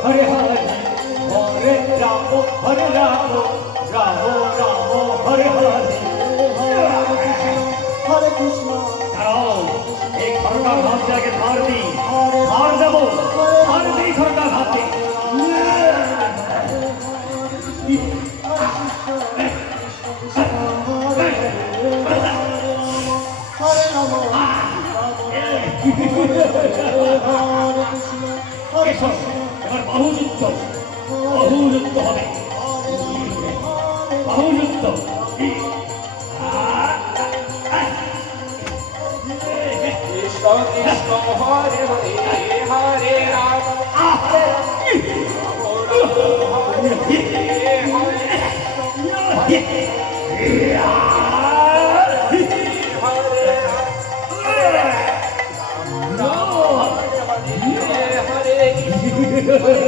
Hare Hare Hare Ramo Hare Ramo Ramo Ramo Hare Hare Hare Krishna দাঁড়াও এই ঘরটা ঘাটটাকে ধার দিই ধার দেবো ধার দিই ঘরটা ঘাটে হরে রাম এবার বাহুযুদ্ধ বাহুযুদ্ধ হবে বাহুযুদ্ধ কৃষ্ণ কৃষ্ণ হরে হরে হরে রাম হরে হরে